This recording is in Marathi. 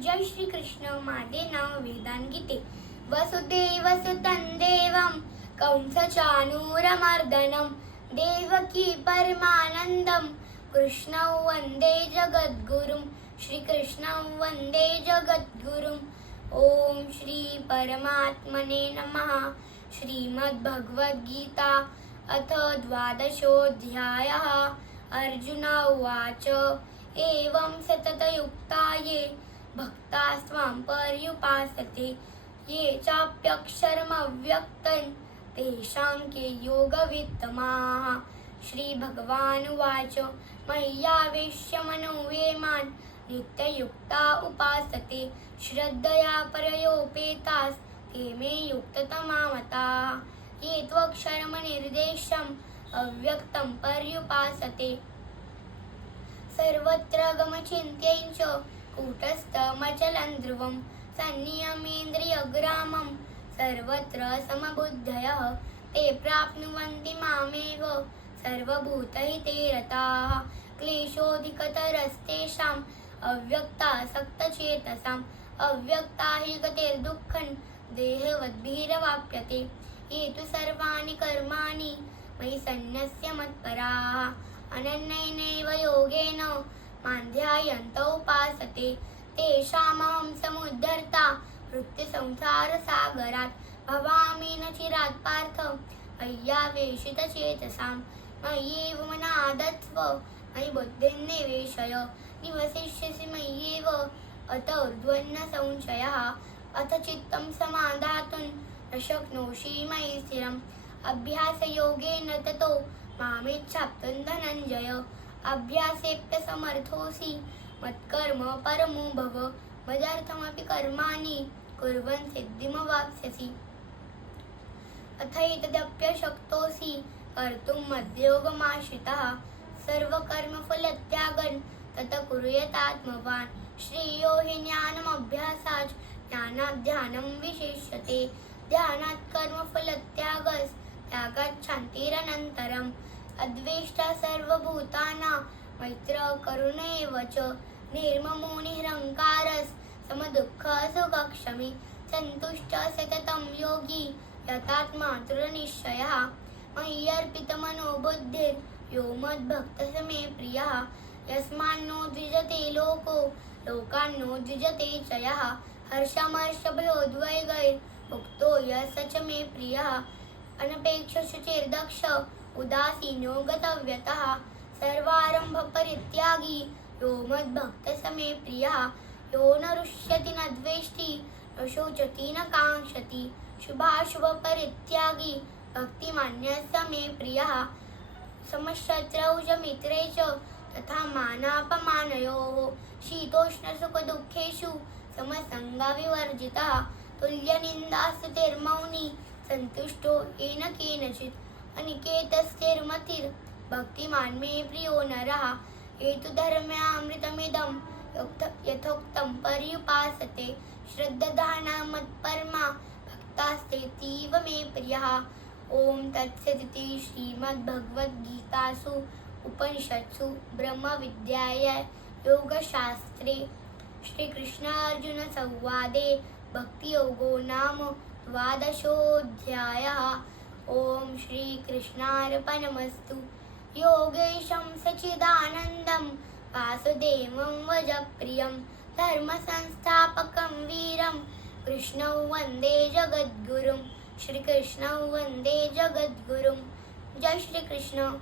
जय श्री कृष्ण माझे नाव वेदांगिते वसुदेव सुतं देवं कंसचाणूरमर्दनं देवकी परमानन्दं कृष्णौ वन्दे जगद्गुरुं श्रीकृष्णं वन्दे जगद्गुरुम् ॐ श्री परमात्मने नमः. श्रीमद्भगवद्गीता अथ द्वादशोऽध्यायः. अर्जुन उवाच. एवं सततयुक्ताये ये भक्तास्त्वां पर्युपासते ये चाप्यक्षरमव्यक्तं तेषां के योगवित्तमाः। श्रीभगवानुवाच मय्यावेश्य मनो नित्ययुक्ता उपासते श्रद्धया परयोपेतास्ते मे युक्ततमा मताः ये त्वक्षरमनिर्देशम् अव्यक्तं पर्युपासते। सर्वत्र गमचिन्त्यं च कूटस्थमचलं ध्रुवं सन्नियमेन्द्रियग्रामं सर्वत्र समबुद्धयः ते प्राप्नुवन्ति मामेव सर्वभूतहिते रताः क्लेशोऽधिकतरस्तेषाम् अव्यक्तासक्तचेतसाम् अव्यक्ता हि गतिर्दुःखन् देहवद्भिरवाप्यते। ये तु सर्वाणि कर्माणि मयि सन्न्यस्य मत्पराः। अनन्येनैव योगेन मां उपासते तेषामहं समुद्धर्ता वृत्तिसंसारसागरात् भवामि न चिरात् पार्थ. मय्यावेशितचेतसां मय्येव मनादत्व. मयि बुद्धिन्निवेशय निवसिष्यसि मय्येव. अत ऊर्ध्वन्न संशयः अथ चित्तं समाधातुं न शक्नोषि मयि स्थिरम्. अभ्यासयोगेन ततो मामेच्छाप्तुं धनञ्जय। अभ्यासेप्य समर्थोऽसि मत्कर्म परमो भव मजार्थमपि कर्माणि कुर्वन् सिद्धिमवाप्स्यसि. अथैतदप्यशक्तोऽसि कर्तुं मद्योगमाश्रितः. सर्वकर्मफलत्यागन् तत कुर्यतात्मवान्. श्रेयो हि ज्ञानमभ्यासाच् ज्ञानात् ध्यानं विशेष्यते. ध्यानात् कर्मफलत्यागस् त्यागात् शान्तिरनन्तरम्. अद्वेष्टा सर्वभूतानां मैत्र करुण एव च निर्ममो निरहङ्कारस् समदुःखसुखक्षमी सन्तुष्ट सततं योगी यथात्मा दृढनिश्चयः मय्यर्पितमनो बुद्धिर्यो मद्भक्तः मे प्रियः। यस्मान्नो द्विजते लोको लोकान्नो द्विजते च यः हर्षमर्षभयोद्वैगैर्मुक्तो यः स च मे प्रियः। अनपेक्षशुचिर्दक्ष उदासीनो गतव्यतः सर्वारम्भपरित्यागी यो मद्भक्तः मे प्रियः। यो न रुष्यति न द्वेष्टि न शोचति न काङ्क्षति। शुभाशुभपरित्यागी भक्तिमान्यः समे मे प्रियः। समशत्रौ च मित्रे च तथा मानापमानयोः। शीतोष्णसुखदुःखेषु समसङ्गविवर्जितः। तुल्यनिन्दास्तुतिर्मौनि सन्तुष्टो येन केनचित्। अनिकेतस्थिर्मतिर्भक्तिमान् मे प्रियो नरः। हेतुधर्म्यामृतमिदं योक्त- यथोक्तं पर्युपासते। श्रद्धदाना मत्परमा भक्तास्तेतीव मे प्रियः। ॐ तत्सदिति श्रीमद्भगवद्गीतासु उपनिषत्सु ब्रह्मविद्यायै योगशास्त्रे। श्रीकृष्णार्जुनसंवादे भक्तियोगो नाम द्वादशोऽध्यायः। ॐ श्रीकृष्णार्पणमस्तु। योगेशं सचिदानन्दं वासुदेवं वजप्रियं धर्मसंस्थापकं वीरं कृष्णौ वन्दे जगद्गुरुं श्रीकृष्णौ वन्दे जगद्गुरुं। जय श्रीकृष्ण।